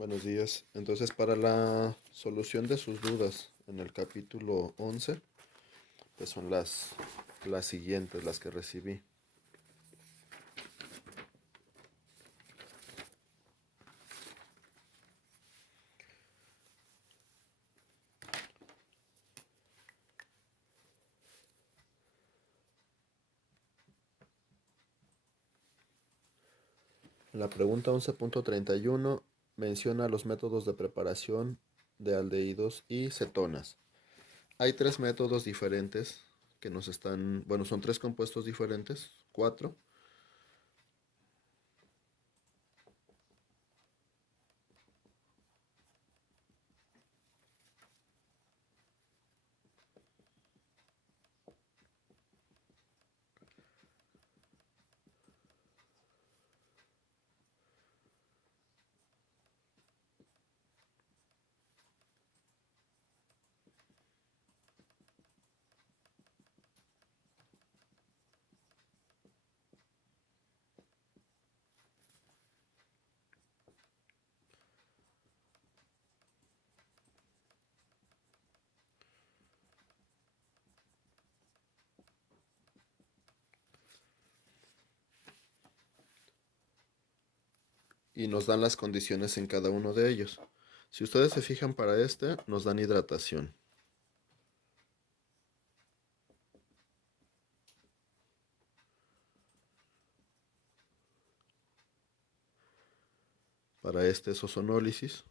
Buenos días. Entonces, para la solución de sus dudas en el capítulo 11, pues son las siguientes, las que recibí. La pregunta 11.31 menciona los métodos de preparación de aldehídos y cetonas. Hay tres métodos diferentes que nos están, bueno, son tres compuestos diferentes, cuatro. Y nos dan las condiciones en cada uno de ellos. Si ustedes se fijan para este, nos dan hidratación. Para este es ozonólisis.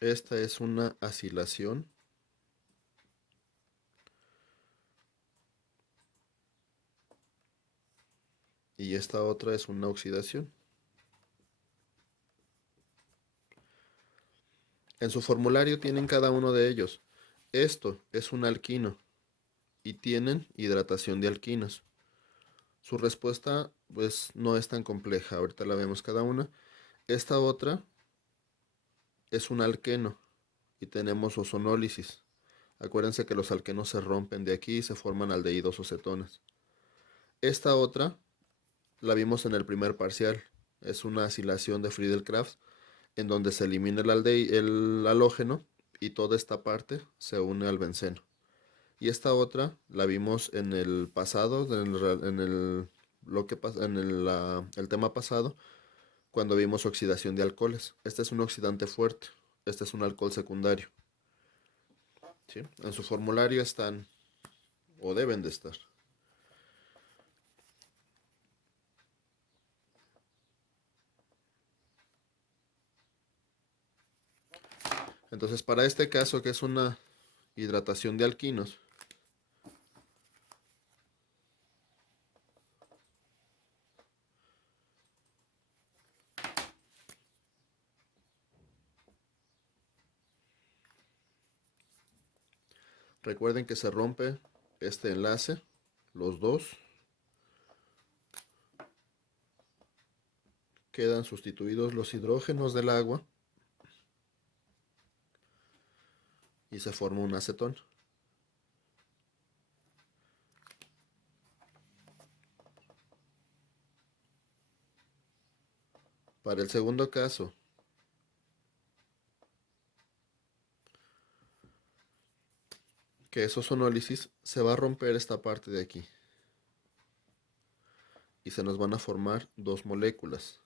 Esta es una acilación. Y esta otra es una oxidación. En su formulario tienen cada uno de ellos. Esto es un alquino y tienen hidratación de alquinos. Su respuesta pues no es tan compleja, ahorita la vemos cada una. Esta otra es un alqueno y tenemos ozonólisis. Acuérdense que los alquenos se rompen de aquí y se forman aldehídos o cetonas. Esta otra la vimos en el primer parcial. Es una acilación de Friedel-Crafts en donde se elimina el halógeno y toda esta parte se une al benceno. Y esta otra la vimos en el pasado, el tema pasado, cuando vimos oxidación de alcoholes. Este es un oxidante fuerte, este es un alcohol secundario. ¿Sí? En su formulario están, o deben de estar. Entonces, para este caso, que es una hidratación de alquinos, recuerden que se rompe este enlace, los dos, quedan sustituidos los hidrógenos del agua y se forma un acetón. Para el segundo caso, que es ozonólisis, se va a romper esta parte de aquí y se nos van a formar dos moléculas.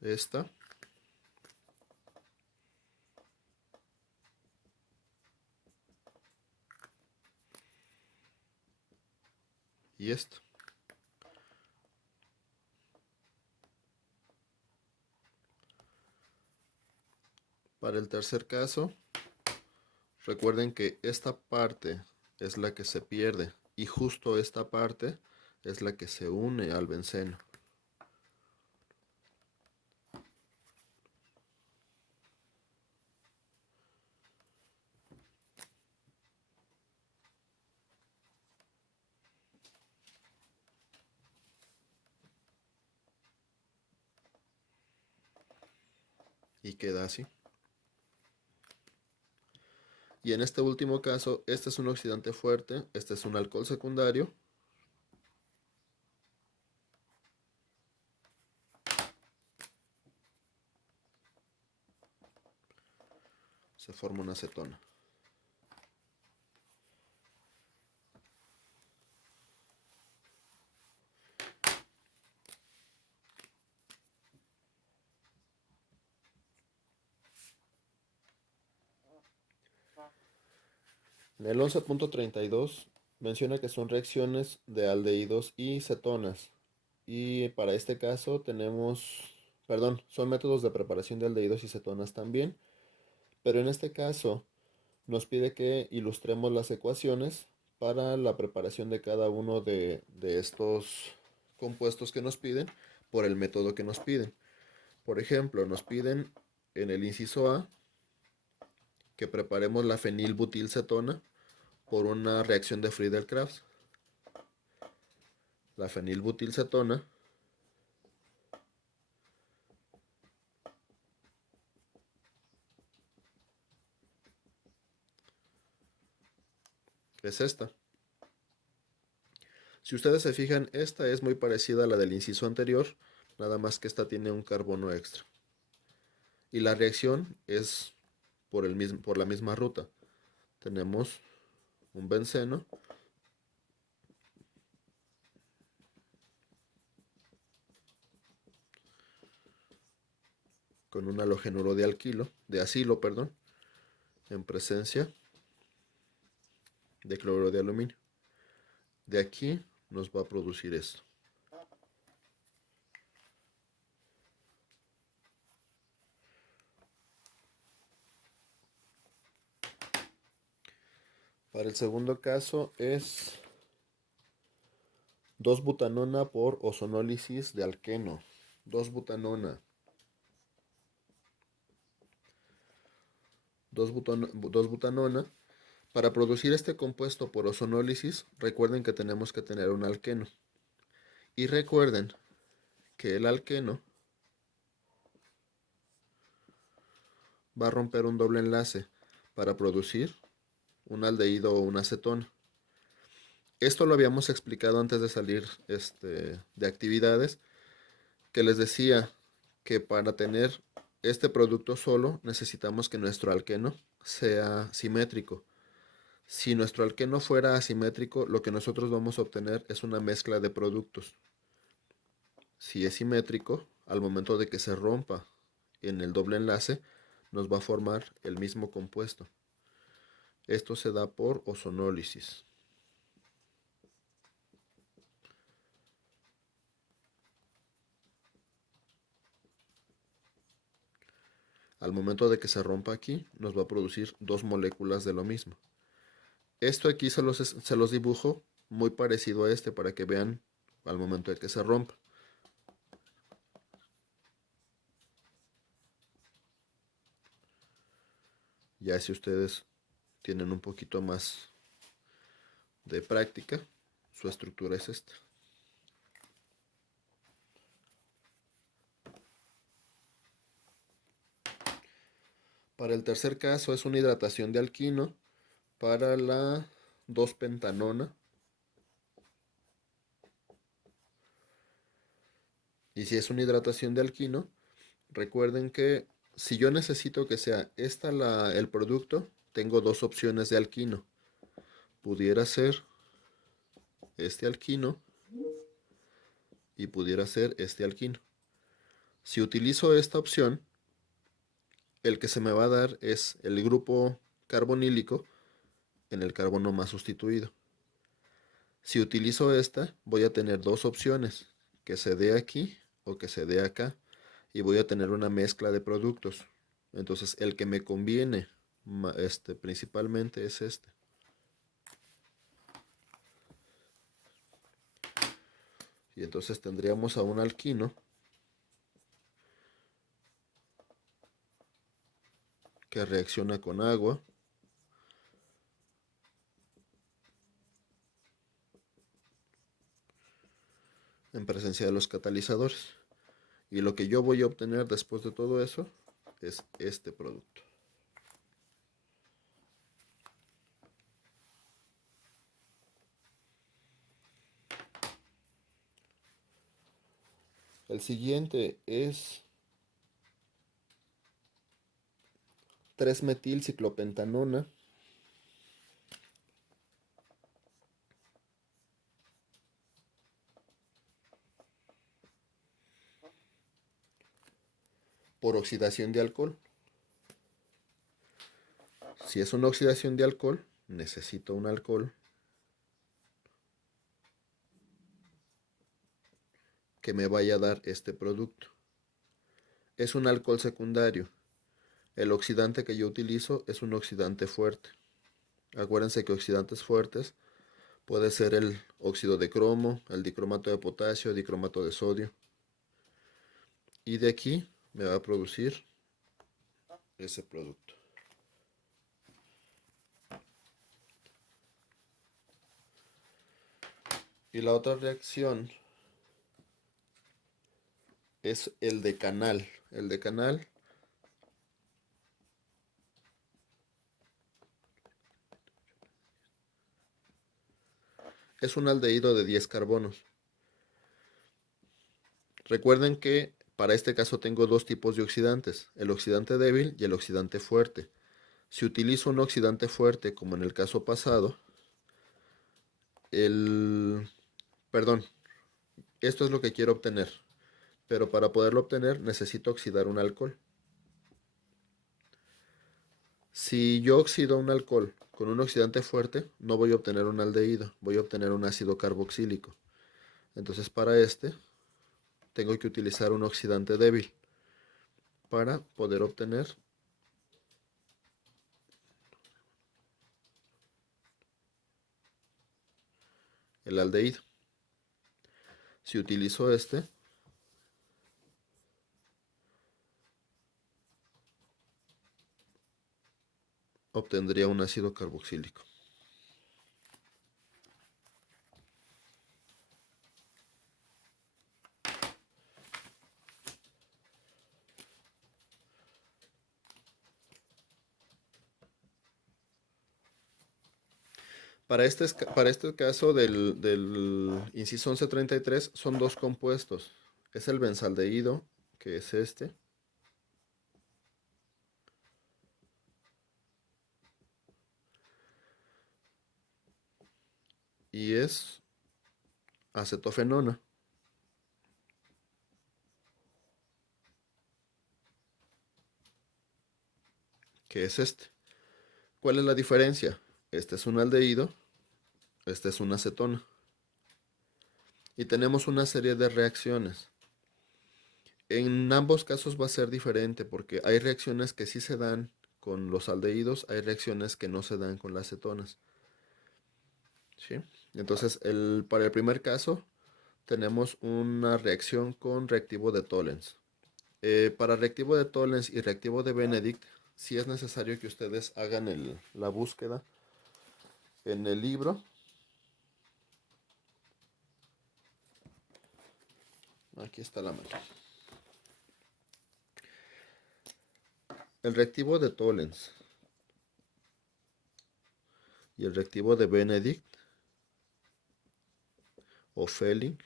Esta y esta. Para el tercer caso, recuerden que esta parte es la que se pierde y justo esta parte es la que se une al benceno. Y queda así. Y en este último caso, este es un oxidante fuerte, este es un alcohol secundario. Se forma una acetona. En el 11.32 menciona que son reacciones de aldehídos y cetonas. Y para este caso son métodos de preparación de aldehídos y cetonas también. Pero en este caso nos pide que ilustremos las ecuaciones para la preparación de cada uno de estos compuestos que nos piden por el método que nos piden. Por ejemplo, nos piden en el inciso A que preparemos la fenilbutilcetona por una reacción de Friedel-Crafts. La fenilbutilcetona es esta. Si ustedes se fijan, esta es muy parecida a la del inciso anterior, nada más que esta tiene un carbono extra. Y la reacción es por la misma ruta. Tenemos un benceno con un halogenuro de acilo, en presencia de cloruro de aluminio. De aquí nos va a producir esto. Para el segundo caso es 2-butanona por ozonólisis de alqueno. 2-butanona. 2-butanona. Para producir este compuesto por ozonólisis, recuerden que tenemos que tener un alqueno. Y recuerden que el alqueno va a romper un doble enlace para producir un aldehído o una acetona. Esto lo habíamos explicado antes de salir de actividades, que les decía que para tener este producto solo necesitamos que nuestro alqueno sea simétrico. Si nuestro alqueno fuera asimétrico, lo que nosotros vamos a obtener es una mezcla de productos. Si es simétrico, al momento de que se rompa en el doble enlace, nos va a formar el mismo compuesto. Esto se da por ozonólisis. Al momento de que se rompa aquí, nos va a producir dos moléculas de lo mismo. Esto aquí se los dibujo muy parecido a este para que vean al momento de que se rompa. Ya si ustedes tienen un poquito más de práctica, su estructura es esta. Para el tercer caso es una hidratación de alquino para la 2-pentanona. Y si es una hidratación de alquino, recuerden que si yo necesito que sea el producto, tengo dos opciones de alquino. Pudiera ser este alquino y pudiera ser este alquino. Si utilizo esta opción, el que se me va a dar es el grupo carbonílico en el carbono más sustituido. Si utilizo esta, voy a tener dos opciones, que se dé aquí o que se dé acá, y voy a tener una mezcla de productos. Entonces, el que me conviene principalmente es este. Y entonces tendríamos a un alquino que reacciona con agua en presencia de los catalizadores. Y lo que yo voy a obtener después de todo eso es este producto. El siguiente es 3-metilciclopentanona. Por oxidación de alcohol. Si es una oxidación de alcohol, necesito un alcohol que me vaya a dar este producto. Es un alcohol secundario. El oxidante que yo utilizo es un oxidante fuerte. Acuérdense que oxidantes fuertes puede ser el óxido de cromo, el dicromato de potasio, dicromato de sodio. Y de aquí me va a producir ese producto. Y la otra reacción es el de canal. El de canal es un aldehído de 10 carbonos. Recuerden que para este caso tengo dos tipos de oxidantes, el oxidante débil y el oxidante fuerte. Si utilizo un oxidante fuerte, como en el caso pasado, perdón, esto es lo que quiero obtener, pero para poderlo obtener necesito oxidar un alcohol. Si yo oxido un alcohol con un oxidante fuerte, no voy a obtener un aldehído, voy a obtener un ácido carboxílico. Entonces para este tengo que utilizar un oxidante débil para poder obtener el aldehído. Si utilizo este, obtendría un ácido carboxílico. Para este caso del inciso 1133 son dos compuestos. Es el benzaldehído, que es este, y es acetofenona, que es este. ¿Cuál es la diferencia? Este es un aldehído, este es una acetona. Y tenemos una serie de reacciones. En ambos casos va a ser diferente porque hay reacciones que sí se dan con los aldehídos, hay reacciones que no se dan con las cetonas. ¿Sí? Entonces, para el primer caso, tenemos una reacción con reactivo de Tollens. Para reactivo de Tollens y reactivo de Benedict, sí es necesario que ustedes hagan la búsqueda en el libro. Aquí está la mano. El reactivo de Tollens y el reactivo de Benedict o Fehling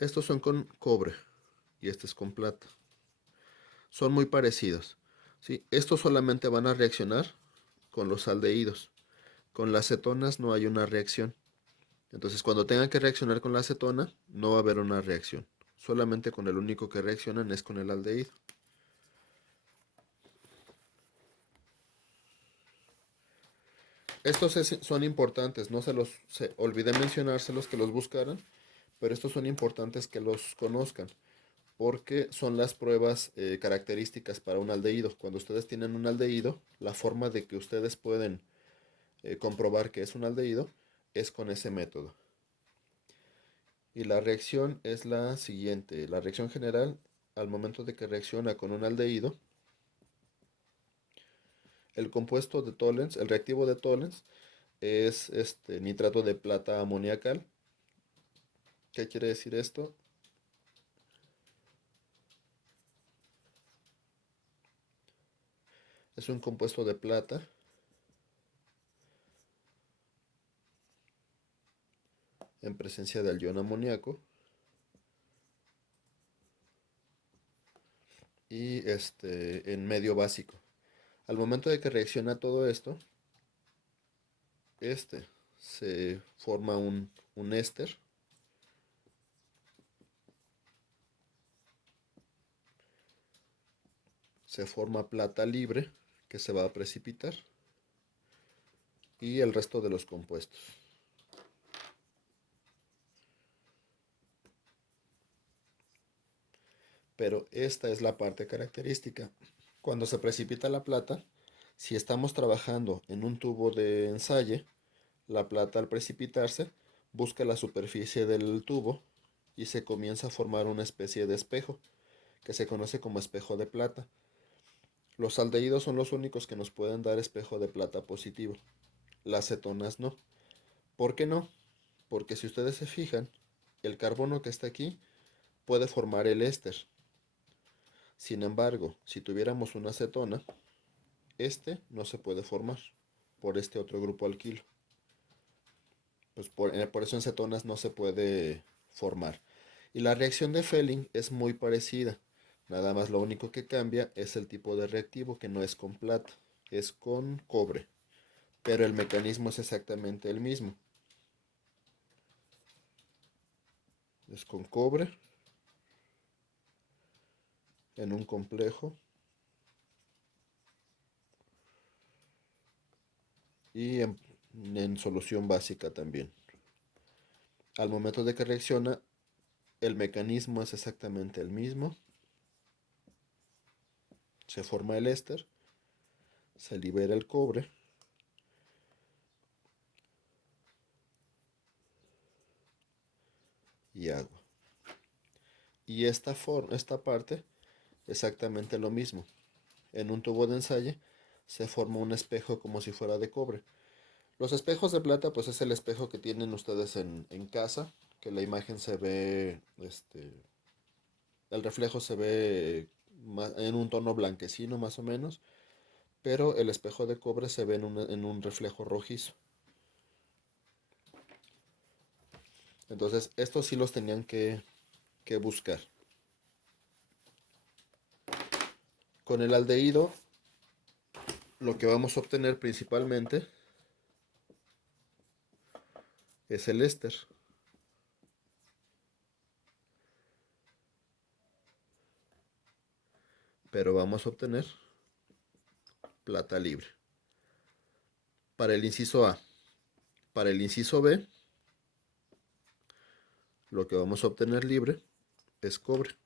estos son con cobre y este es con plata. Son muy parecidos. ¿Sí? Estos solamente van a reaccionar con los aldehídos. Con las cetonas no hay una reacción. Entonces, cuando tengan que reaccionar con la acetona, no va a haber una reacción. Solamente con el único que reaccionan es con el aldehído. Estos son importantes, no olvidé mencionárselos que los buscaran, pero estos son importantes que los conozcan, porque son las pruebas características para un aldehído. Cuando ustedes tienen un aldehído, la forma de que ustedes pueden comprobar que es un aldehído es con ese método. Y la reacción es la siguiente. La reacción general, al momento de que reacciona con un aldehído, el compuesto de Tollens, el reactivo de Tollens, es nitrato de plata amoniacal. ¿Qué quiere decir esto? Es un compuesto de plata en presencia del ion amoníaco y en medio básico. Al momento de que reacciona todo esto, se forma un éster se forma plata libre que se va a precipitar y el resto de los compuestos. Pero esta es la parte característica. Cuando se precipita la plata, si estamos trabajando en un tubo de ensayo, la plata al precipitarse busca la superficie del tubo y se comienza a formar una especie de espejo que se conoce como espejo de plata. Los aldehídos son los únicos que nos pueden dar espejo de plata positivo. Las cetonas no. ¿Por qué no? Porque si ustedes se fijan, el carbono que está aquí puede formar el éster. Sin embargo, si tuviéramos una cetona, no se puede formar por este otro grupo alquilo. Pues por eso en cetonas no se puede formar. Y la reacción de Fehling es muy parecida. Nada más lo único que cambia es el tipo de reactivo, que no es con plata, es con cobre. Pero el mecanismo es exactamente el mismo. Es con cobre en un complejo y en solución básica también. Al momento de que reacciona, el mecanismo es exactamente el mismo. Se forma el éster, se libera el cobre y agua. Y esta parte, exactamente lo mismo. En un tubo de ensayo se forma un espejo como si fuera de cobre. Los espejos de plata, pues es el espejo que tienen ustedes en casa, que la imagen se ve, el reflejo se ve en un tono blanquecino más o menos, pero el espejo de cobre se ve en un reflejo rojizo. Entonces, estos sí los tenían que buscar. Con el aldehído, lo que vamos a obtener principalmente es el éster. Pero vamos a obtener plata libre. Para el inciso A. Para el inciso B, lo que vamos a obtener libre es cobre,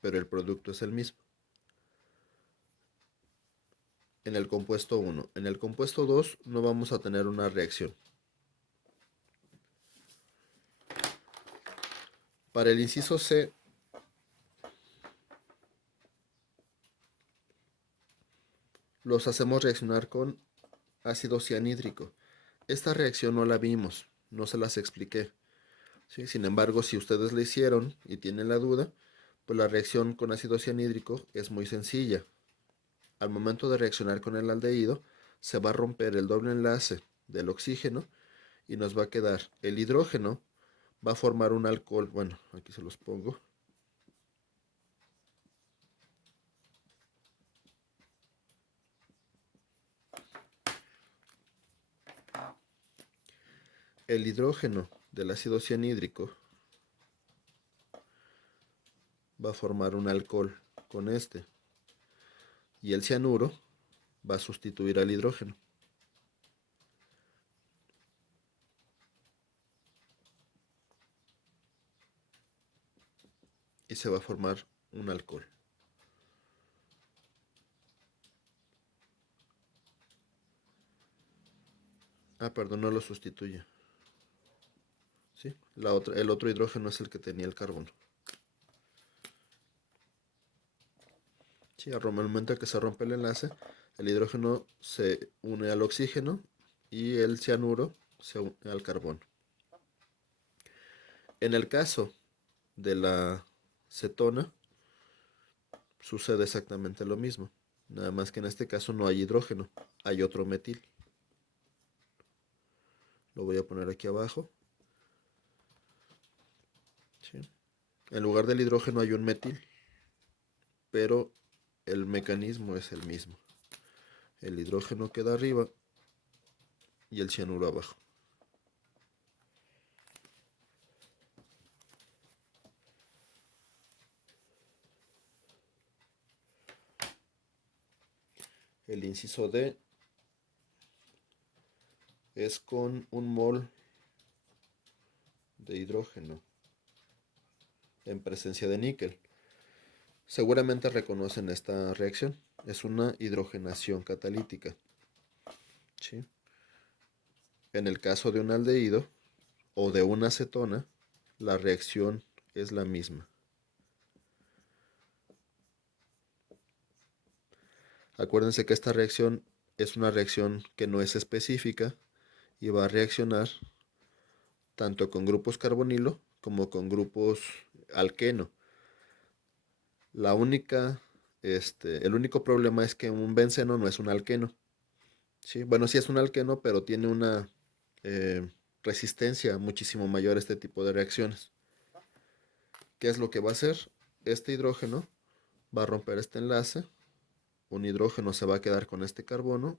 pero el producto es el mismo. En el compuesto 1. En el compuesto 2 no vamos a tener una reacción. Para el inciso C, los hacemos reaccionar con ácido cianhídrico. Esta reacción no la vimos, no se las expliqué. ¿Sí? Sin embargo, si ustedes la hicieron y tienen la duda, pues la reacción con ácido cianhídrico es muy sencilla. Al momento de reaccionar con el aldehído, se va a romper el doble enlace del oxígeno y nos va a quedar el hidrógeno, va a formar un alcohol, bueno, aquí se los pongo. El hidrógeno del ácido cianhídrico va a formar un alcohol con y el cianuro va a sustituir al hidrógeno. Y se va a formar un alcohol. Ah, perdón, no lo sustituye. ¿Sí? El otro hidrógeno es el que tenía el carbono. Sí, al momento que se rompe el enlace, el hidrógeno se une al oxígeno y el cianuro se une al carbono. En el caso de la cetona, sucede exactamente lo mismo. Nada más que en este caso no hay hidrógeno, hay otro metil. Lo voy a poner aquí abajo. ¿Sí? En lugar del hidrógeno hay un metil, pero el mecanismo es el mismo. El hidrógeno queda arriba y el cianuro abajo. El inciso D es con 1 mol de hidrógeno en presencia de níquel. Seguramente reconocen esta reacción. Es una hidrogenación catalítica. ¿Sí? En el caso de un aldehído o de una acetona, la reacción es la misma. Acuérdense que esta reacción es una reacción que no es específica y va a reaccionar tanto con grupos carbonilo como con grupos alqueno. El único problema es que un benceno no es un alqueno. ¿Sí? Bueno, sí es un alqueno, pero tiene una eh, resistencia muchísimo mayor a este tipo de reacciones. ¿Qué es lo que va a hacer? Este hidrógeno va a romper este enlace, un hidrógeno se va a quedar con este carbono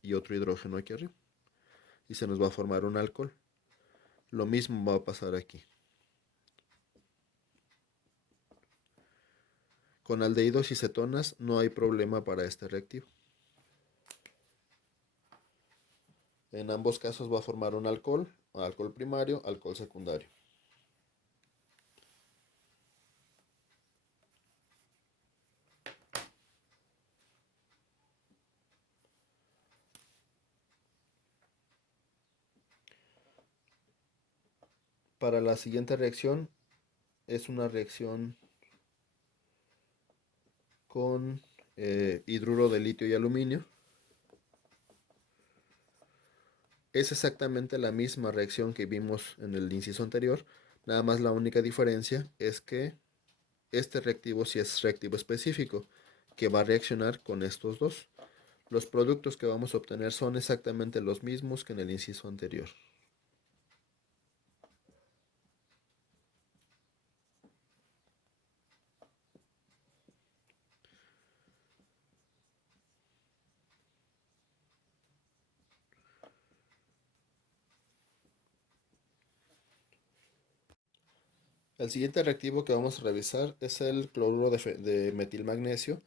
y otro hidrógeno aquí arriba. Y se nos va a formar un alcohol. Lo mismo va a pasar aquí. Con aldehídos y cetonas no hay problema para este reactivo. En ambos casos va a formar un alcohol primario, alcohol secundario. Para la siguiente reacción es una reacción con hidruro de litio y aluminio. Es exactamente la misma reacción que vimos en el inciso anterior, nada más la única diferencia es que este reactivo sí es reactivo específico, que va a reaccionar con estos dos. Los productos que vamos a obtener son exactamente los mismos que en el inciso anterior. El siguiente reactivo que vamos a revisar es el cloruro de metilmagnesio,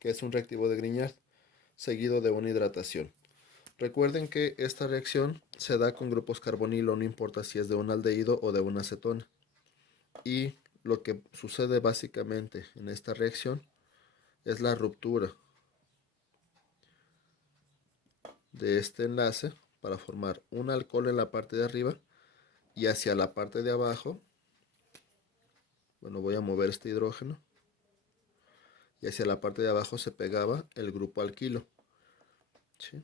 que es un reactivo de Grignard, seguido de una hidratación. Recuerden que esta reacción se da con grupos carbonilo, no importa si es de un aldehído o de una acetona. Y lo que sucede básicamente en esta reacción es la ruptura de este enlace para formar un alcohol en la parte de arriba y hacia la parte de abajo, bueno, voy a mover este hidrógeno, y hacia la parte de abajo se pegaba el grupo alquilo, ¿sí?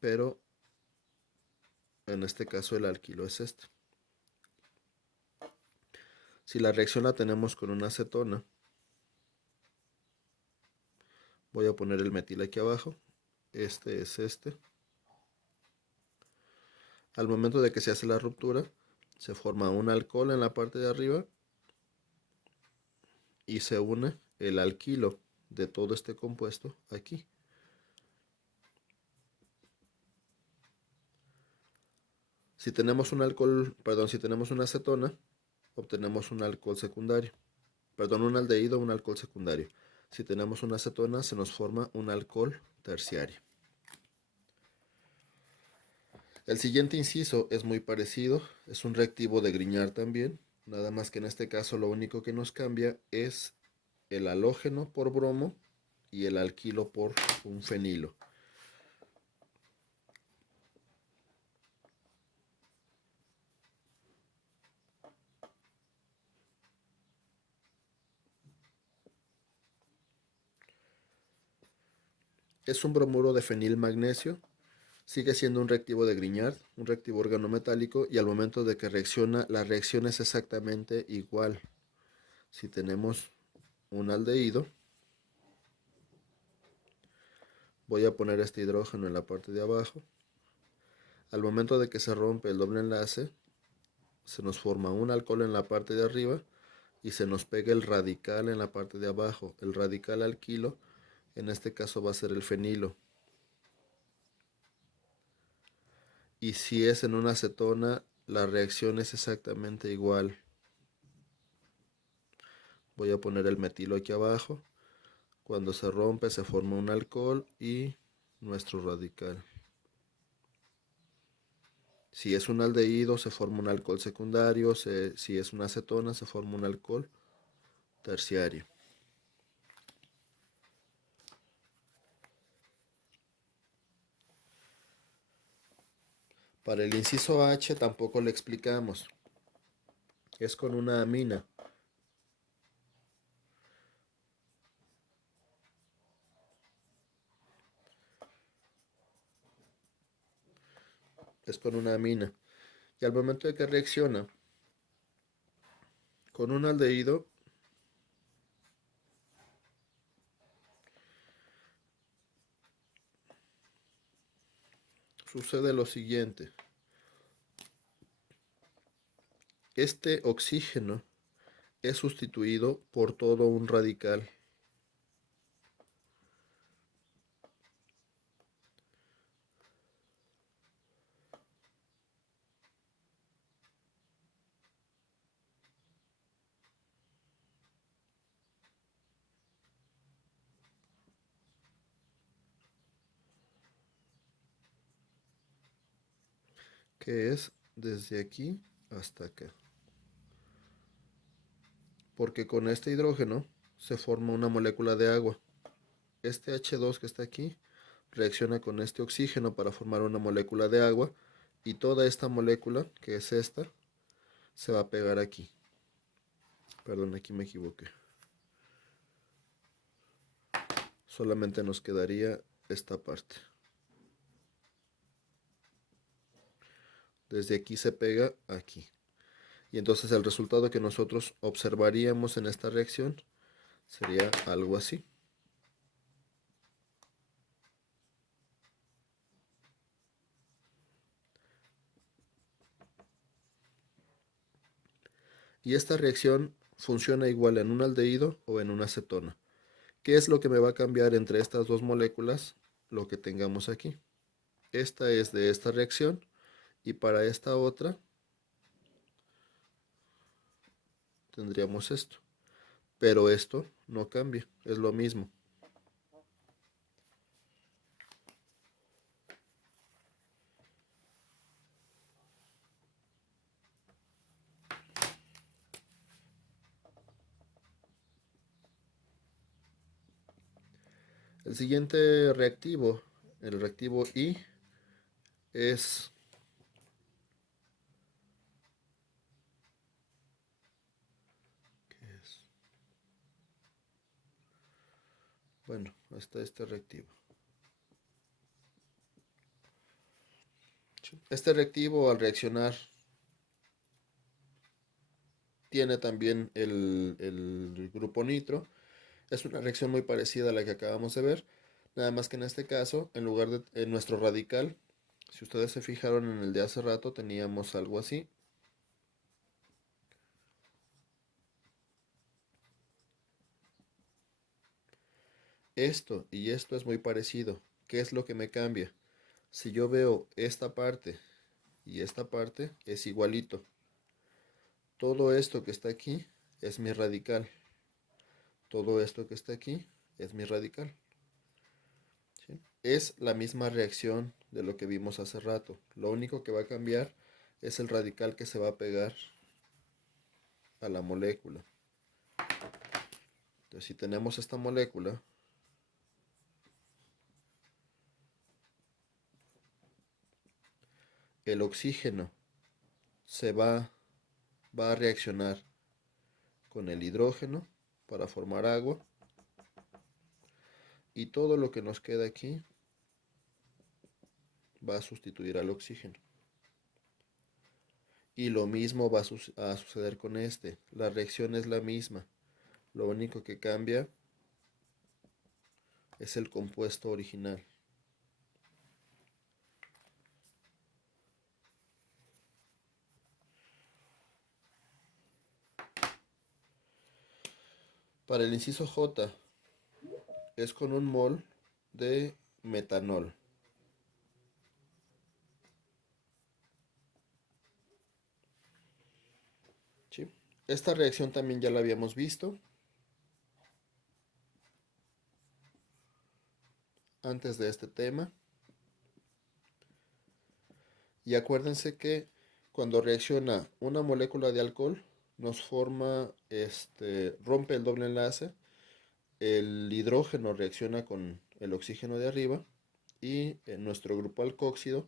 Pero en este caso el alquilo es este. Si la reacción la tenemos con una acetona, voy a poner el metil aquí abajo, este es este. Al momento de que se hace la ruptura, se forma un alcohol en la parte de arriba y se une el alquilo de todo este compuesto aquí. Si tenemos un alcohol, perdón, si tenemos una acetona, obtenemos un alcohol secundario. Perdón, un aldehído, un alcohol secundario. Si tenemos una acetona, se nos forma un alcohol terciario. El siguiente inciso es muy parecido, es un reactivo de Grignard también, nada más que en este caso lo único que nos cambia es el halógeno por bromo y el alquilo por un fenilo. Es un bromuro de fenilmagnesio, sigue siendo un reactivo de Grignard, un reactivo organometálico, y al momento de que reacciona, la reacción es exactamente igual. Si tenemos un aldehído, Voy a poner este hidrógeno en la parte de abajo. Al momento de que se rompe el doble enlace, se nos forma un alcohol en la parte de arriba y se nos pega el radical en la parte de abajo. El radical alquilo, en este caso va a ser el fenilo. Y si es en una acetona, la reacción es exactamente igual. Voy a poner el metilo aquí abajo. Cuando se rompe se forma un alcohol y nuestro radical. Si es un aldehído se forma un alcohol secundario, si es una acetona se forma un alcohol terciario. Para el inciso H tampoco le explicamos. Es con una amina. Es con una amina. Y al momento de que reacciona con un aldehído, sucede lo siguiente. Este oxígeno es sustituido por todo un radical. Que es desde aquí hasta acá. Porque con este hidrógeno se forma una molécula de agua. Este H2 que está aquí reacciona con este oxígeno para formar una molécula de agua y toda esta molécula, que es esta, se va a pegar aquí. Perdón, aquí me equivoqué. Solamente nos quedaría esta parte. Desde aquí se pega aquí. Y entonces el resultado que nosotros observaríamos en esta reacción sería algo así. Y esta reacción funciona igual en un aldehído o en una acetona. ¿Qué es lo que me va a cambiar entre estas dos moléculas? Lo que tengamos aquí. Esta es de esta reacción y para esta otra tendríamos esto. Pero esto no cambia, es lo mismo. El siguiente reactivo, el reactivo I, es bueno, hasta este reactivo. Este reactivo al reaccionar tiene también el grupo nitro. Es una reacción muy parecida a la que acabamos de ver, nada más que en este caso, en lugar de en nuestro radical, si ustedes se fijaron en el de hace rato, teníamos algo así. Esto y esto es muy parecido. ¿Qué es lo que me cambia? Si yo veo esta parte y esta parte, es igualito. Todo esto que está aquí es mi radical. Todo esto que está aquí es mi radical. ¿Sí? Es la misma reacción de lo que vimos hace rato. Lo único que va a cambiar es el radical que se va a pegar a la molécula. Entonces, si tenemos esta molécula, el oxígeno se va a reaccionar con el hidrógeno para formar agua y todo lo que nos queda aquí va a sustituir al oxígeno. Y lo mismo va a suceder con este. La reacción es la misma. Lo único que cambia es el compuesto original. Para el inciso J es con un mol de metanol. ¿Sí? Esta reacción también ya la habíamos visto antes de este tema. Y acuérdense que cuando reacciona una molécula de alcohol, nos forma, rompe el doble enlace, el hidrógeno reacciona con el oxígeno de arriba y en nuestro grupo alcóxido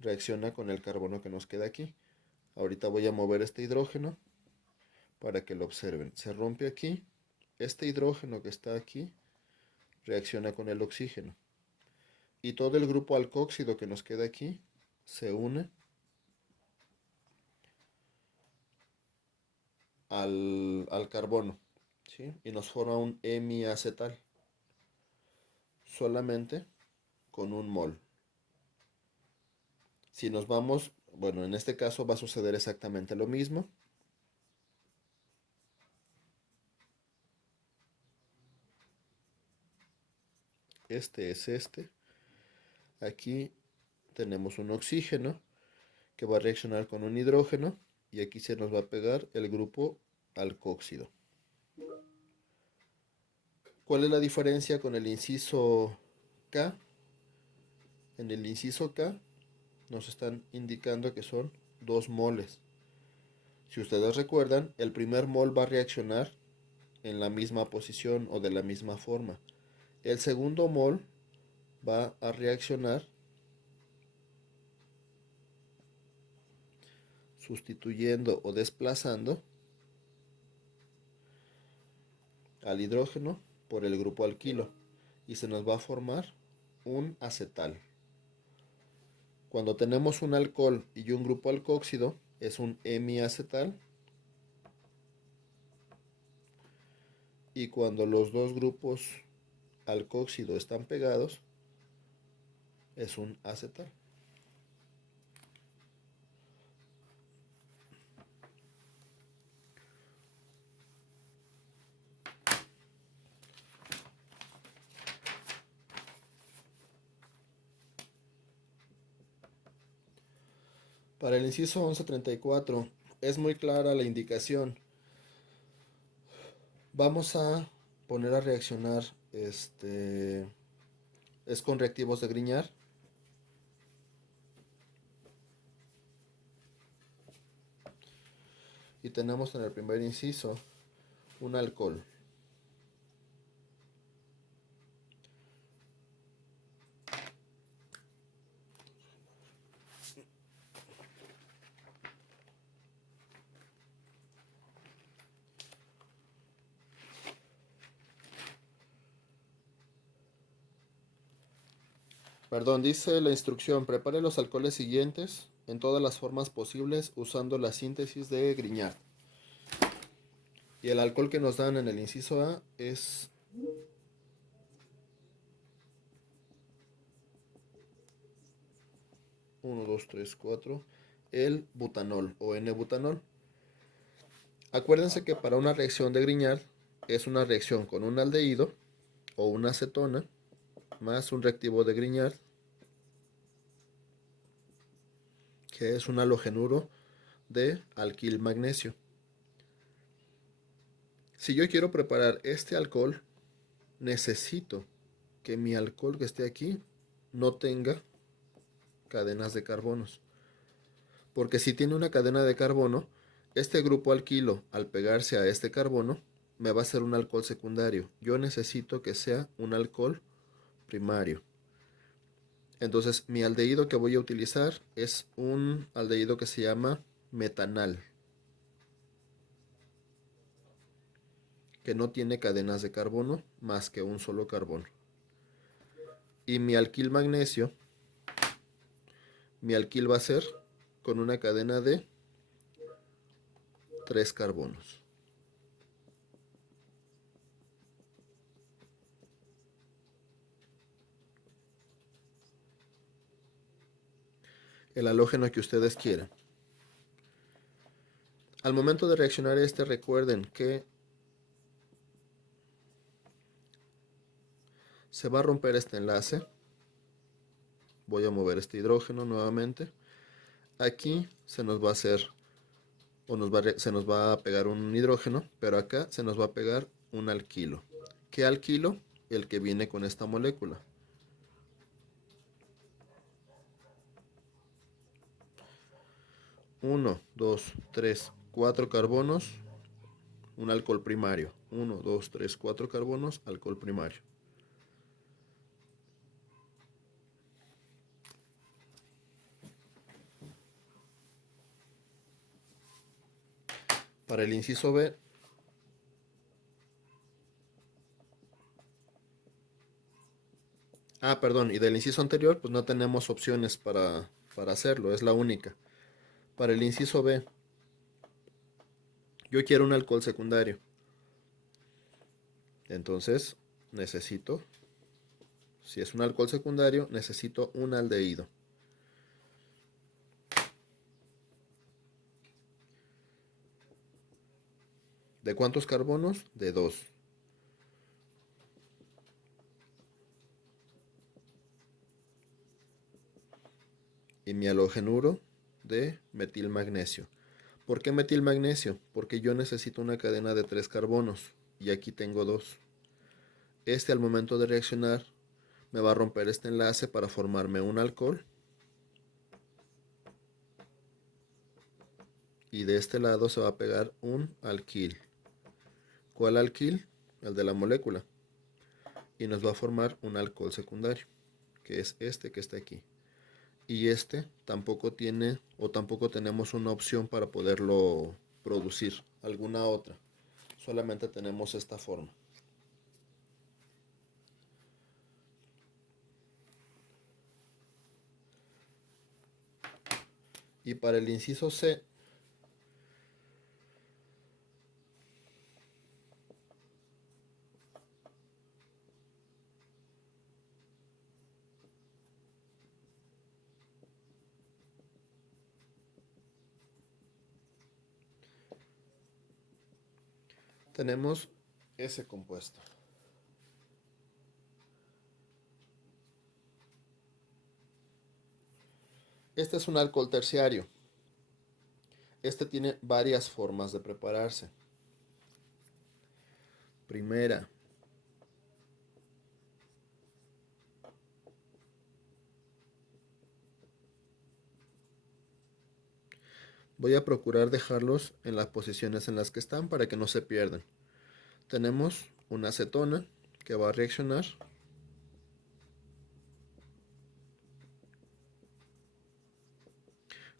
reacciona con el carbono que nos queda aquí. Ahorita voy a mover este hidrógeno para que lo observen. Se rompe aquí, este hidrógeno que está aquí reacciona con el oxígeno y todo el grupo alcóxido que nos queda aquí se une al carbono, ¿sí? Y nos forma un hemiacetal solamente con un mol. Si nos vamos, bueno, en este caso va a suceder exactamente lo mismo. Este es este. Aquí tenemos un oxígeno que va a reaccionar con un hidrógeno y aquí se nos va a pegar el grupo alcóxido. ¿Cuál es la diferencia con el inciso K? En el inciso K nos están indicando que son 2 moles. Si ustedes recuerdan, el primer mol va a reaccionar en la misma posición o de la misma forma. El segundo mol va a reaccionar sustituyendo o desplazando al hidrógeno por el grupo alquilo y se nos va a formar un acetal. Cuando tenemos un alcohol y un grupo alcóxido es un hemiacetal y cuando los dos grupos alcóxido están pegados es un acetal. Para el inciso 1134 es muy clara la indicación. Vamos a poner a reaccionar, es con reactivos de Grignard. Y tenemos en el primer inciso un alcohol. Perdón, dice la instrucción, prepare los alcoholes siguientes en todas las formas posibles usando la síntesis de Grignard. Y el alcohol que nos dan en el inciso A es uno, 2, 3, 4, el butanol o N-butanol. Acuérdense que para una reacción de Grignard es una reacción con un aldehído o una acetona más un reactivo de Grignard, que es un halogenuro de alquil magnesio. Si yo quiero preparar este alcohol, necesito que mi alcohol que esté aquí no tenga cadenas de carbonos. Porque si tiene una cadena de carbono, este grupo alquilo, al pegarse a este carbono, me va a ser un alcohol secundario. Yo necesito que sea un alcohol primario. Entonces, mi aldehído que voy a utilizar es un aldehído que se llama metanal, que no tiene cadenas de carbono más que un solo carbono. Y mi alquil va a ser con una cadena de 3 carbonos. El halógeno que ustedes quieran. Al momento de reaccionar recuerden que Se va a romper este enlace. Voy a mover este hidrógeno nuevamente. Aquí se nos va a hacer, se nos va a pegar un hidrógeno, pero acá se nos va a pegar un alquilo. ¿Qué alquilo? El que viene con esta molécula. Uno, dos, tres, cuatro carbonos, un alcohol primario. 1, 2, 3, 4 carbonos, alcohol primario. Para el inciso B, perdón, y del inciso anterior, pues no tenemos opciones para hacerlo, es la única. Para el inciso B, yo quiero un alcohol secundario. Entonces, necesito, si es un alcohol secundario, necesito un aldehído. ¿De cuántos carbonos? De 2. Y mi halogenuro de metilmagnesio. ¿Por qué metilmagnesio? Porque yo necesito una cadena de 3 carbonos y aquí tengo 2. Este al momento de reaccionar me va a romper este enlace para formarme un alcohol. Y de este lado se va a pegar un alquil. ¿Cuál alquil? El de la molécula. Y nos va a formar un alcohol secundario, que es este que está aquí. Y este tampoco tiene o tampoco tenemos una opción para poderlo producir, alguna otra. Solamente tenemos esta forma. Y para el inciso C, tenemos ese compuesto. Este es un alcohol terciario. Este tiene varias formas de prepararse. Primera, voy a procurar dejarlos en las posiciones en las que están para que no se pierdan. Tenemos una acetona que va a reaccionar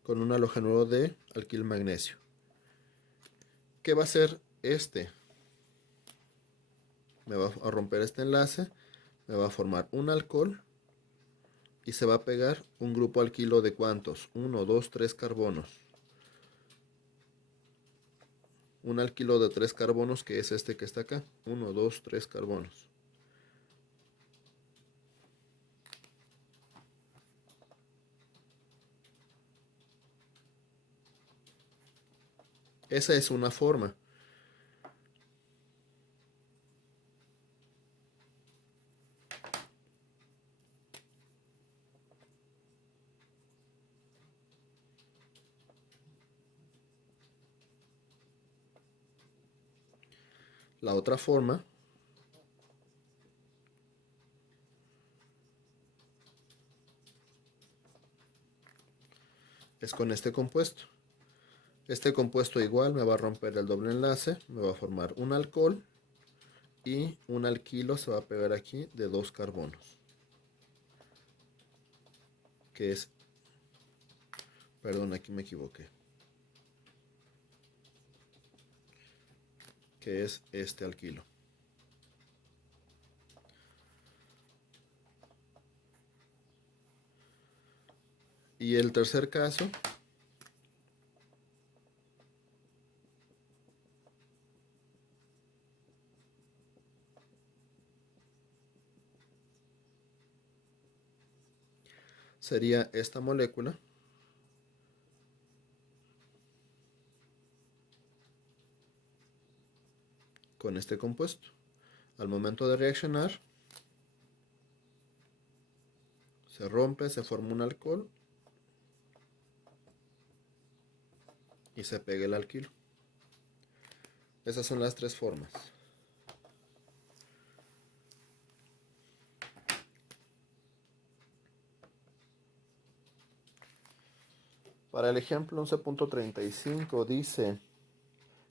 con un halogenuro de alquil magnesio. ¿Qué va a hacer este? Me va a romper este enlace, me va a formar un alcohol y se va a pegar un grupo alquilo de ¿cuántos? 1, 2, 3 carbonos. Un alquilo de 3 carbonos que es este que está acá. 1, 2, 3 carbonos. Esa es una forma. La otra forma es con este compuesto. Este compuesto igual me va a romper el doble enlace, me va a formar un alcohol y un alquilo se va a pegar aquí de 2 carbonos. Que es, perdón, aquí me equivoqué. Que es este alquilo. Y el tercer caso sería esta molécula con este compuesto. Al momento de reaccionar, Se rompe, se forma un alcohol y se pega el alquilo. Esas son las tres formas. Para el ejemplo 11.35 dice: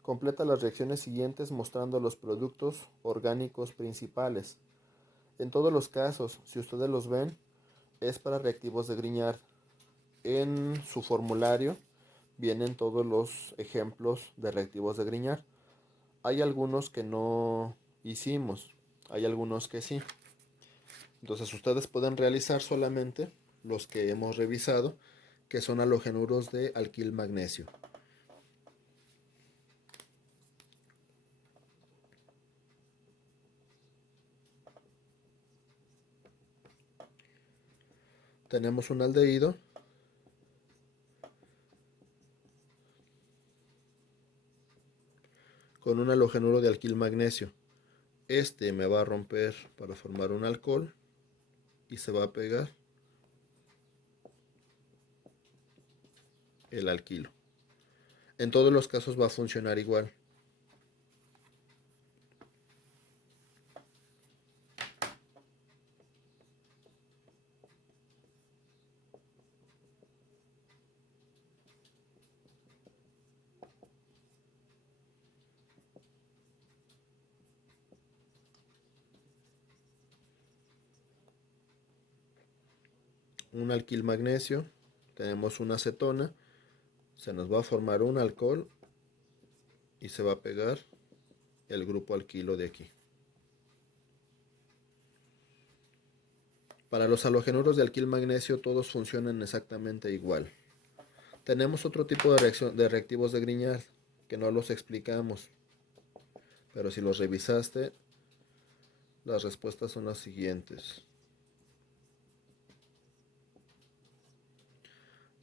completa las reacciones siguientes mostrando los productos orgánicos principales. En todos los casos, si ustedes los ven, es para reactivos de Grignard. En su formulario vienen todos los ejemplos de reactivos de Grignard. Hay algunos que no hicimos, hay algunos que sí. Entonces ustedes pueden realizar solamente los que hemos revisado, que son halogenuros de alquil magnesio. Tenemos un aldehído con un halogenuro de alquil magnesio. Este me va a romper para formar un alcohol y se va a pegar el alquilo. En todos los casos va a funcionar igual. Un alquil magnesio, tenemos una acetona, se nos va a formar un alcohol y se va a pegar el grupo alquilo de aquí. Para los halogenuros de alquil magnesio todos funcionan exactamente igual. Tenemos otro tipo de reactivos de Grignard que no los explicamos, pero si los revisaste, las respuestas son las siguientes.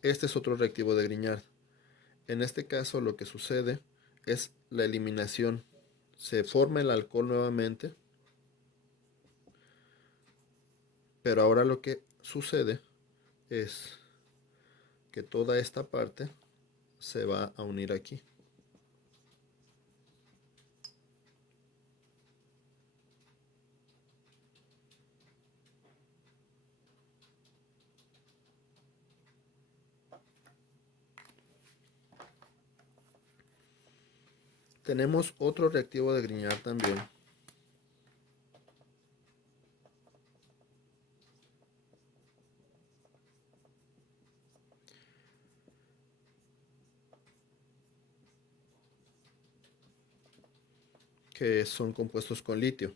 Este es otro reactivo de Grignard. En este caso lo que sucede es la eliminación. Se forma el alcohol nuevamente, pero ahora lo que sucede es que toda esta parte se va a unir aquí. Tenemos otro reactivo de Grignard también, que son compuestos con litio,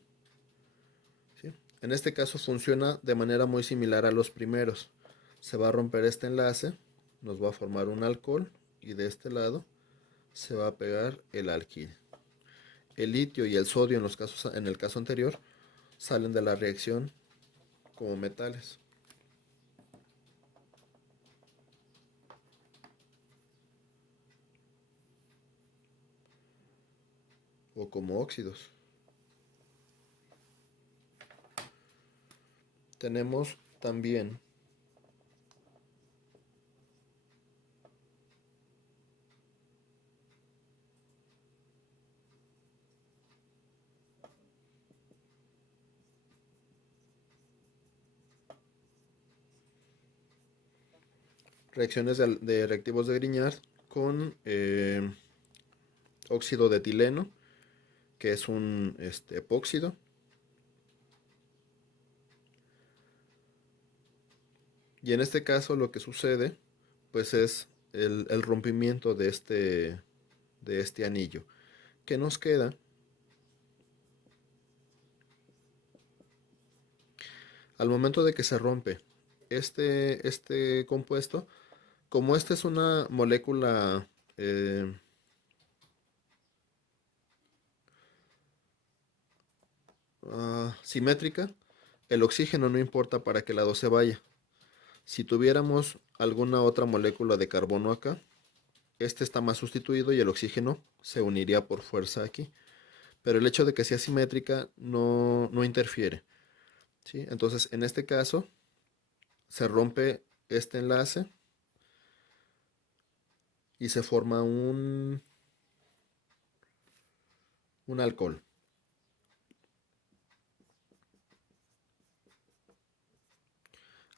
¿sí? En este caso funciona de manera muy similar a los primeros. Se va a romper este enlace, nos va a formar un alcohol y de este lado se va a pegar el alquil. El litio y el sodio en el caso anterior salen de la reacción como metales o como óxidos. Tenemos también reacciones de reactivos de Grignard con óxido de etileno, que es un epóxido. Y en este caso lo que sucede pues es el rompimiento de este anillo. ¿Qué nos queda? Al momento de que se rompe este compuesto, como esta es una molécula simétrica, el oxígeno no importa para qué lado se vaya. Si tuviéramos alguna otra molécula de carbono acá, este está más sustituido y el oxígeno se uniría por fuerza aquí. Pero el hecho de que sea simétrica no interfiere, ¿sí? Entonces, en este caso, se rompe este enlace y se forma un alcohol.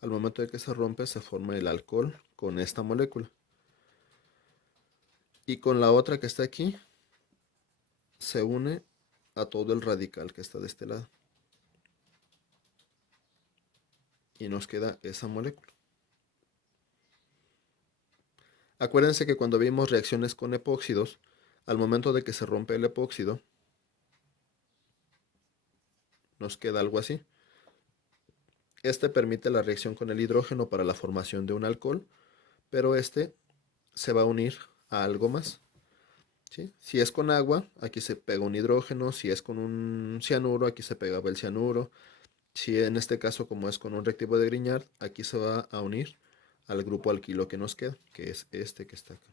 Al momento de que se rompe, se forma el alcohol con esta molécula. Y con la otra que está aquí, se une a todo el radical que está de este lado. Y nos queda esa molécula. Acuérdense que cuando vimos reacciones con epóxidos, al momento de que se rompe el epóxido, nos queda algo así. Este permite la reacción con el hidrógeno para la formación de un alcohol, pero este se va a unir a algo más. ¿Sí? Si es con agua, aquí se pega un hidrógeno. Si es con un cianuro, aquí se pegaba el cianuro. Si en este caso, como es con un reactivo de Grignard, aquí se va a unir al grupo alquilo que nos queda, que es este que está acá.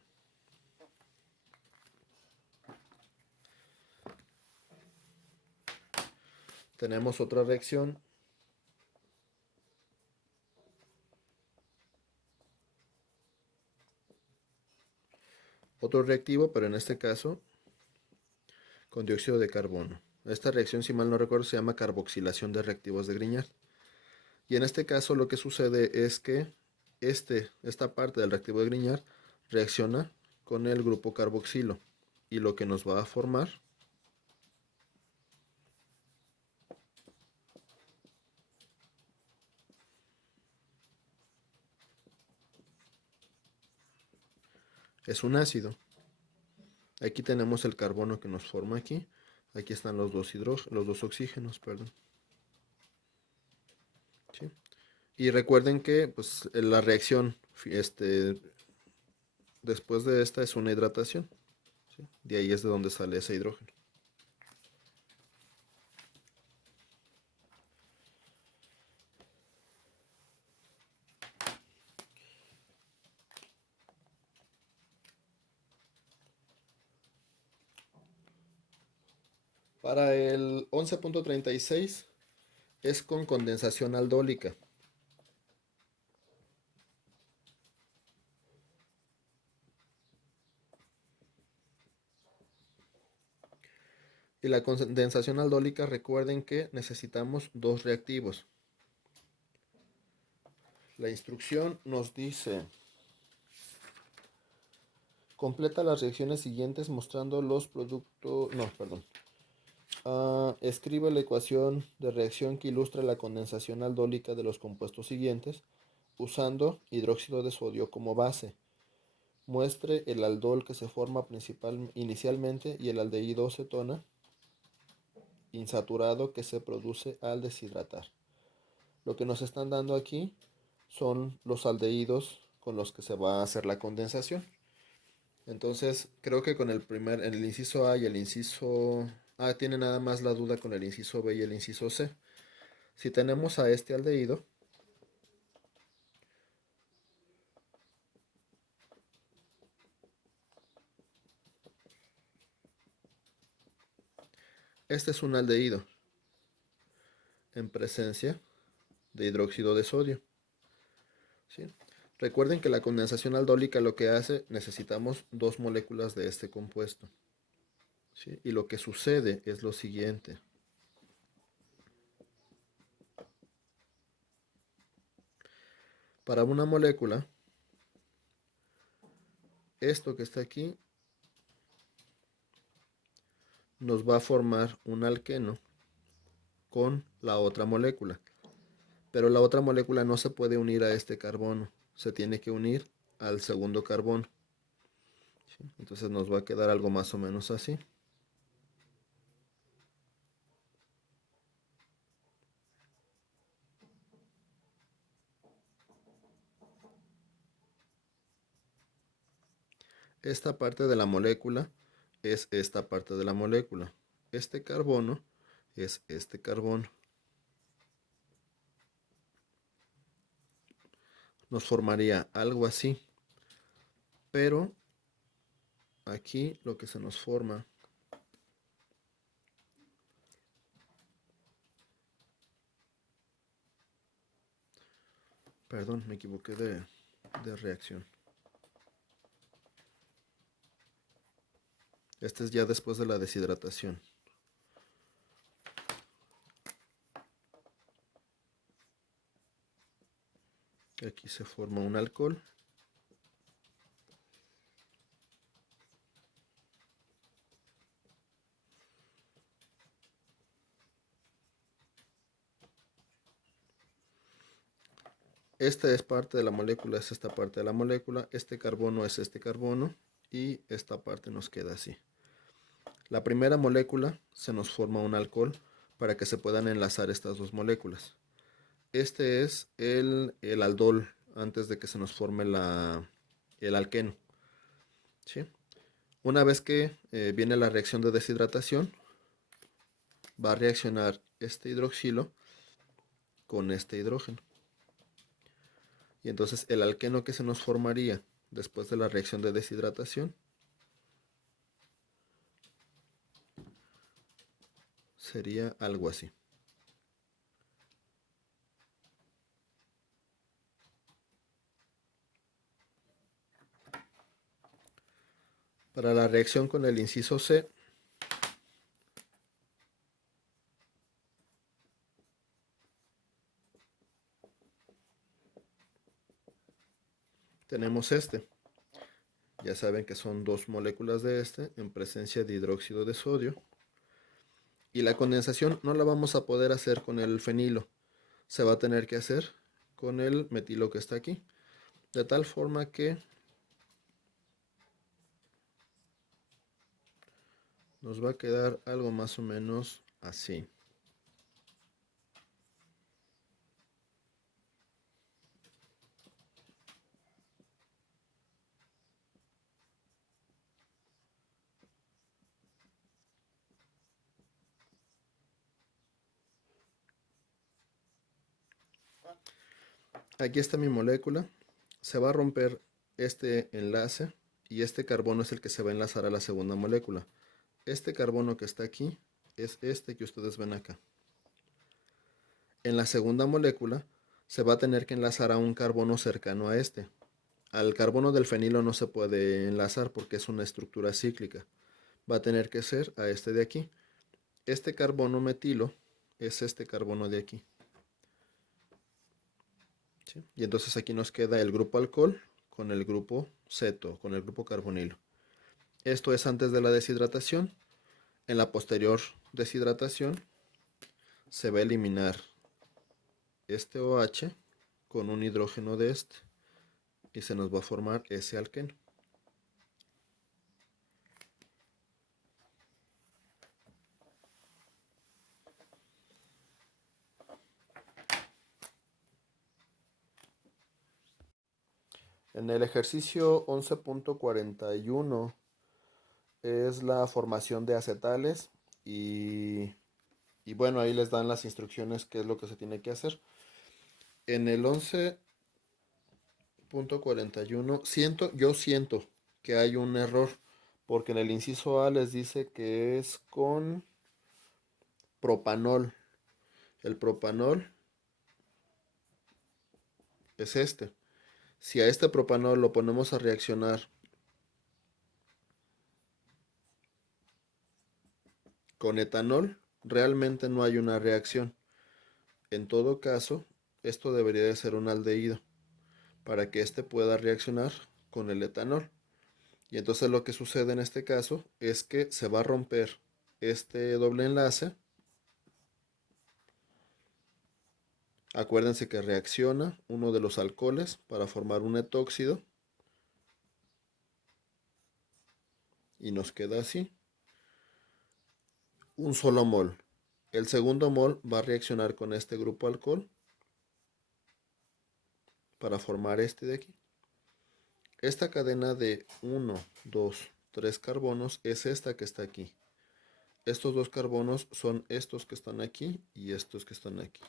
Tenemos otra reacción. Otro reactivo, pero en este caso con dióxido de carbono. Esta reacción, si mal no recuerdo, se llama carboxilación de reactivos de Grignard. Y en este caso lo que sucede es que esta parte del reactivo de Grignard reacciona con el grupo carboxilo. Y lo que nos va a formar es un ácido. Aquí tenemos el carbono que nos forma aquí. Aquí están los dos oxígenos, perdón. ¿Sí? Y recuerden que pues, la reacción después de esta es una hidratación. ¿Sí? De ahí es de donde sale ese hidrógeno. Para el 11.36 es con condensación aldólica. Y la condensación aldólica, recuerden que necesitamos dos reactivos. La instrucción nos dice: completa las reacciones siguientes mostrando los productos. No, perdón. Escribe la ecuación de reacción que ilustra la condensación aldólica de los compuestos siguientes usando hidróxido de sodio como base. Muestre el aldol que se forma inicialmente y el aldehído cetona insaturado que se produce al deshidratar. Lo que nos están dando aquí son los aldehídos con los que se va a hacer la condensación. Entonces, creo que con el inciso A y el inciso A tiene nada más la duda con el inciso B y el inciso C. Si tenemos a este aldehído, este es un aldehído en presencia de hidróxido de sodio. ¿Sí? Recuerden que la condensación aldólica lo que hace, necesitamos dos moléculas de este compuesto. ¿Sí? Y lo que sucede es lo siguiente. Para una molécula, esto que está aquí nos va a formar un alqueno con la otra molécula. Pero la otra molécula no se puede unir a este carbono, se tiene que unir al segundo carbono. ¿Sí? Entonces nos va a quedar algo más o menos así. Esta parte de la molécula es esta parte de la molécula. Este carbono es este carbono. Nos formaría algo así. Pero aquí lo que se nos forma Perdón, me equivoqué de reacción. Este es ya después de la deshidratación. Aquí se forma un alcohol. Esta es parte de la molécula, es esta parte de la molécula. Este carbono es este carbono. Y esta parte nos queda así. La primera molécula se nos forma un alcohol para que se puedan enlazar estas dos moléculas. Este es el aldol antes de que se nos forme el alqueno. ¿Sí? Una vez que viene la reacción de deshidratación, va a reaccionar este hidroxilo con este hidrógeno. Y entonces el alqueno que se nos formaría después de la reacción de deshidratación sería algo así. Para la reacción con el inciso C, tenemos este. Ya saben que son dos moléculas de este en presencia de hidróxido de sodio. Y la condensación no la vamos a poder hacer con el fenilo. Se va a tener que hacer con el metilo que está aquí. De tal forma que nos va a quedar algo más o menos así. Aquí está mi molécula. Se va a romper este enlace y este carbono es el que se va a enlazar a la segunda molécula. Este carbono que está aquí es este que ustedes ven acá. En la segunda molécula se va a tener que enlazar a un carbono cercano a este. Al carbono del fenilo no se puede enlazar porque es una estructura cíclica. Va a tener que ser a este de aquí. Este carbono metilo es este carbono de aquí. ¿Sí? Y entonces aquí nos queda el grupo alcohol con el grupo ceto, con el grupo carbonilo. Esto es antes de la deshidratación. En la posterior deshidratación se va a eliminar este OH con un hidrógeno de este y se nos va a formar ese alqueno. En el ejercicio 11.41 es la formación de acetales y bueno, ahí les dan las instrucciones qué es lo que se tiene que hacer. En el 11.41 yo siento que hay un error porque en el inciso A les dice que es con propanol. El propanol es este. Si a este propanol lo ponemos a reaccionar con etanol, realmente no hay una reacción. En todo caso, esto debería de ser un aldehído para que éste pueda reaccionar con el etanol. Y entonces lo que sucede en este caso es que se va a romper este doble enlace. Acuérdense que reacciona uno de los alcoholes para formar un etóxido. Y nos queda así. Un solo mol. El segundo mol va a reaccionar con este grupo alcohol para formar este de aquí. Esta cadena de 1, 2, 3 carbonos es esta que está aquí. Estos dos carbonos son estos que están aquí y estos que están aquí.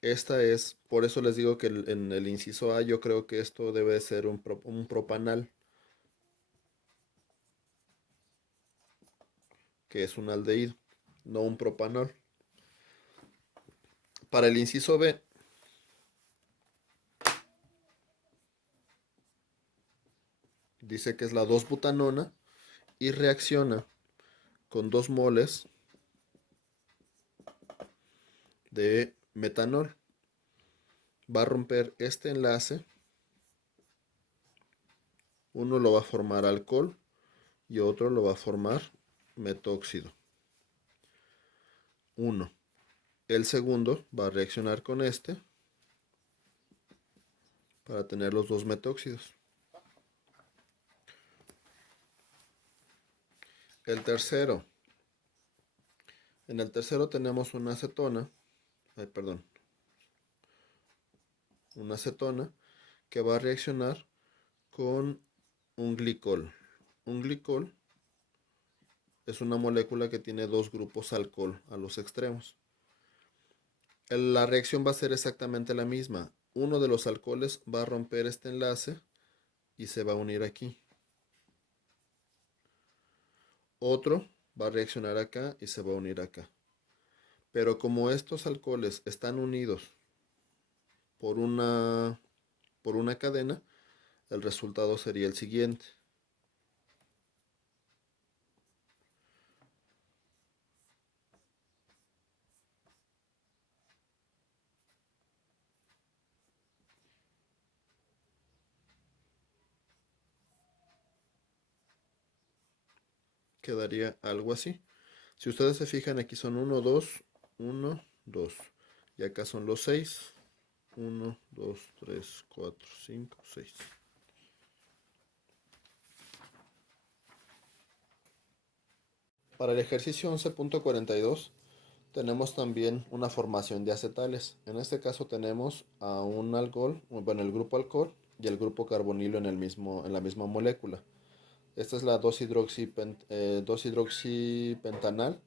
Esta es, por eso les digo que en el inciso A yo creo que esto debe ser un propanal, que es un aldehído, no un propanol. Para el inciso B, dice que es la 2-butanona y reacciona con 2 moles de metanol. Va a romper este enlace. Uno lo va a formar alcohol y otro lo va a formar metóxido. 1. El segundo va a reaccionar con este para tener los 2 metóxidos. El tercero. En el tercero tenemos una acetona. Una acetona que va a reaccionar con un glicol. Un glicol es una molécula que tiene 2 grupos alcohol a los extremos. La reacción va a ser exactamente la misma. Uno de los alcoholes va a romper este enlace y se va a unir aquí. Otro va a reaccionar acá y se va a unir acá. Pero como estos alcoholes están unidos por una cadena, el resultado sería el siguiente. Quedaría algo así. Si ustedes se fijan, aquí son 1, 2, 1, 2. Y acá son los 6. 1, 2, 3, 4, 5, 6. Para el ejercicio 11.42 tenemos también una formación de acetales. En este caso tenemos a un alcohol, bueno, el grupo alcohol y el grupo carbonilo en la misma molécula. Esta es la 2-hidroxipentanal.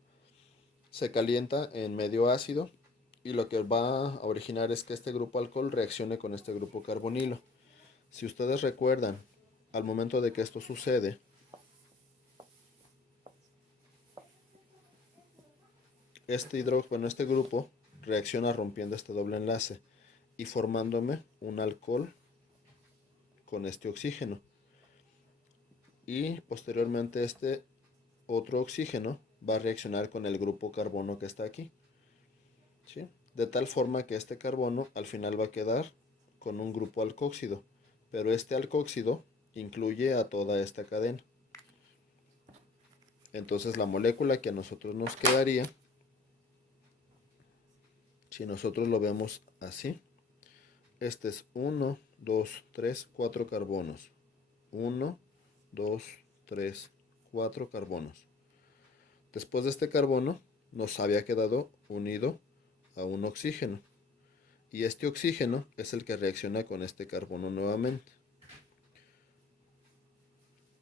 Se calienta en medio ácido y lo que va a originar es que este grupo alcohol reaccione con este grupo carbonilo. Si ustedes recuerdan, al momento de que esto sucede, este grupo reacciona rompiendo este doble enlace y formándome un alcohol con este oxígeno. Y posteriormente este otro oxígeno va a reaccionar con el grupo carbono que está aquí. ¿Sí? De tal forma que este carbono al final va a quedar con un grupo alcóxido. Pero este alcóxido incluye a toda esta cadena. Entonces la molécula que a nosotros nos quedaría, si nosotros lo vemos así, este es 1, 2, 3, 4 carbonos. 1, 2, 3, 4 carbonos. Después de este carbono nos había quedado unido a un oxígeno. Y este oxígeno es el que reacciona con este carbono nuevamente.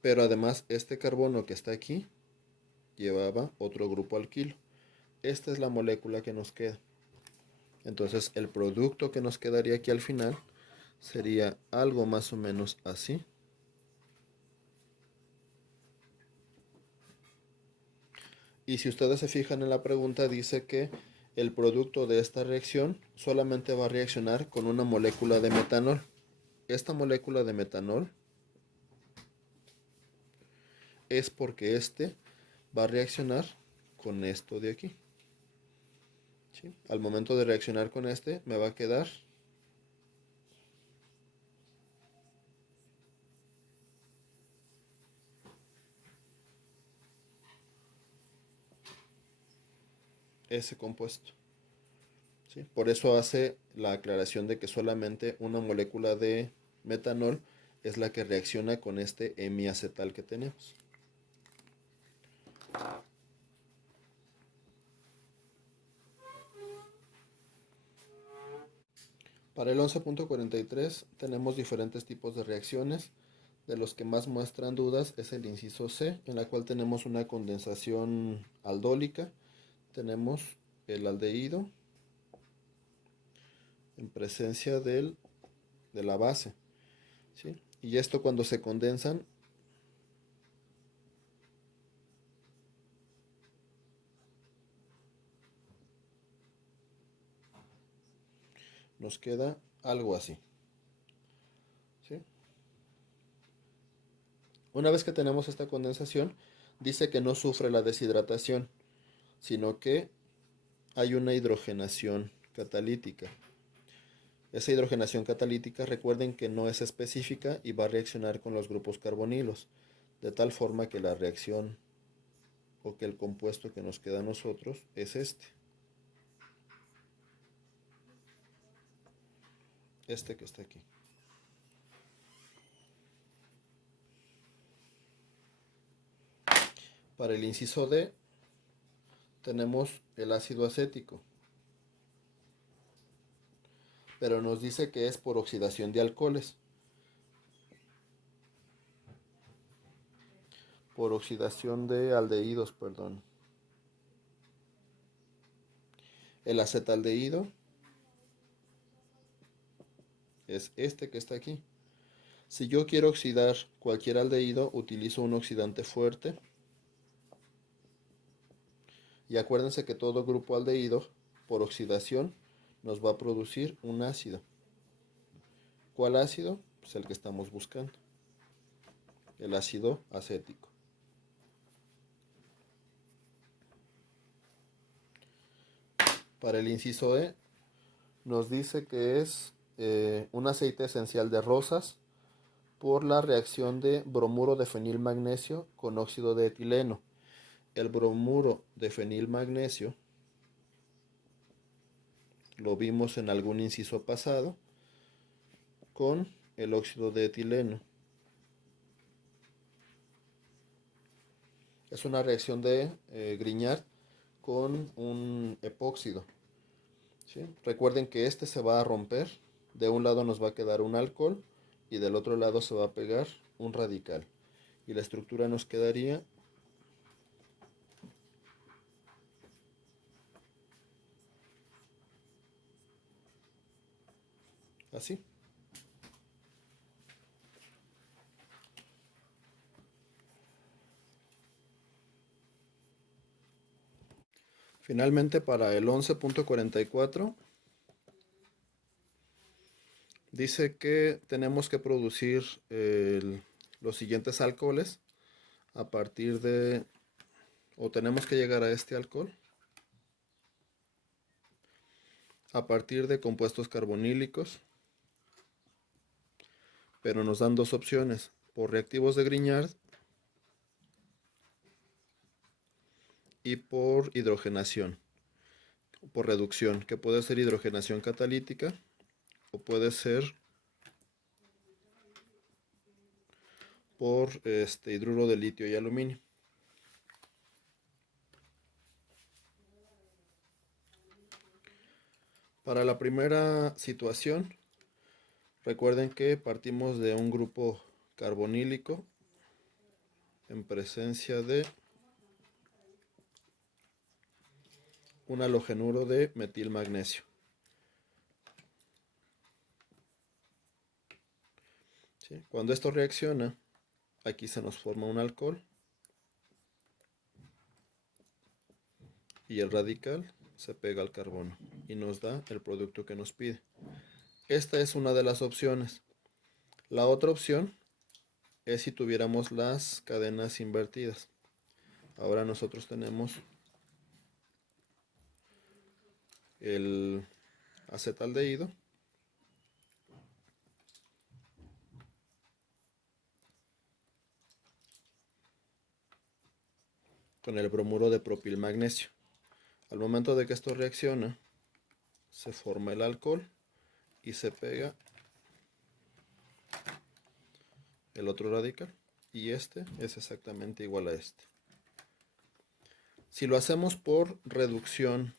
Pero además este carbono que está aquí llevaba otro grupo alquilo. Esta es la molécula que nos queda. Entonces el producto que nos quedaría aquí al final sería algo más o menos así. Y si ustedes se fijan en la pregunta, dice que el producto de esta reacción solamente va a reaccionar con una molécula de metanol. Esta molécula de metanol es porque este va a reaccionar con esto de aquí. ¿Sí? Al momento de reaccionar con este me va a quedar ese compuesto. ¿Sí? Por eso hace la aclaración de que solamente una molécula de metanol es la que reacciona con este hemiacetal que tenemos. Para el 11.43 tenemos diferentes tipos de reacciones. De los que más muestran dudas es el inciso C, en la cual tenemos una condensación aldólica. Tenemos el aldehído en presencia de la base. ¿Sí? Y esto cuando se condensan Nos queda algo así, ¿sí? Una vez que tenemos esta condensación, dice que no sufre la deshidratación, sino que hay una hidrogenación catalítica. Esa hidrogenación catalítica, recuerden que no es específica y va a reaccionar con los grupos carbonilos, de tal forma que la reacción o que el compuesto que nos queda a nosotros es este que está aquí. Para el inciso D tenemos el ácido acético, pero nos dice que es por oxidación de alcoholes. Por oxidación de aldehídos, perdón. El acetaldehído es este que está aquí. Si yo quiero oxidar cualquier aldehído, utilizo un oxidante fuerte. Y acuérdense que todo grupo aldehído, por oxidación, nos va a producir un ácido. ¿Cuál ácido? Pues el que estamos buscando. El ácido acético. Para el inciso E, nos dice que es un aceite esencial de rosas por la reacción de bromuro de fenilmagnesio con óxido de etileno. El bromuro de fenilmagnesio lo vimos en algún inciso pasado con el óxido de etileno. Es una reacción de Grignard con un epóxido, ¿sí? Recuerden que este se va a romper. De un lado nos va a quedar un alcohol y del otro lado se va a pegar un radical. Y la estructura nos quedaría así. Finalmente, para el 11.44 dice que tenemos que producir los siguientes alcoholes a partir de, o tenemos que llegar a este alcohol a partir de compuestos carbonílicos, pero nos dan dos opciones, por reactivos de Grignard y por hidrogenación, por reducción, que puede ser hidrogenación catalítica o puede ser por hidruro de litio y aluminio. Para la primera situación, recuerden que partimos de un grupo carbonílico en presencia de un halogenuro de metilmagnesio. ¿Sí? Cuando esto reacciona, aquí se nos forma un alcohol y el radical se pega al carbono y nos da el producto que nos pide. Esta es una de las opciones. La otra opción es si tuviéramos las cadenas invertidas. Ahora nosotros tenemos el acetaldehído con el bromuro de propilmagnesio. Al momento de que esto reacciona, se forma el alcohol y se pega el otro radical. Y este es exactamente igual a este. Si lo hacemos por reducción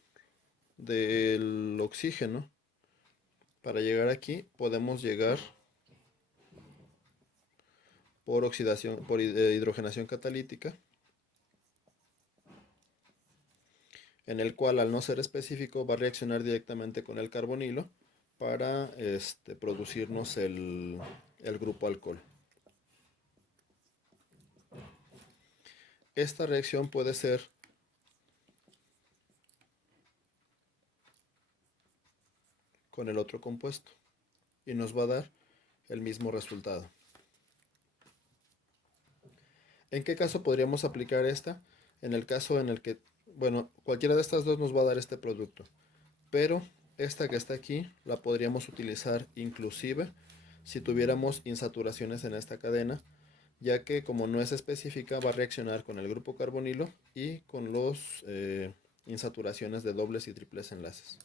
del oxígeno, para llegar aquí podemos llegar por oxidación, por hidrogenación catalítica, en el cual al no ser específico va a reaccionar directamente con el carbonilo para producirnos el grupo alcohol. Esta reacción puede ser con el otro compuesto y nos va a dar el mismo resultado. ¿En qué caso podríamos aplicar esta? En el caso en el que, bueno, cualquiera de estas dos nos va a dar este producto, pero esta que está aquí la podríamos utilizar inclusive si tuviéramos insaturaciones en esta cadena, ya que como no es específica va a reaccionar con el grupo carbonilo y con los insaturaciones de dobles y triples enlaces.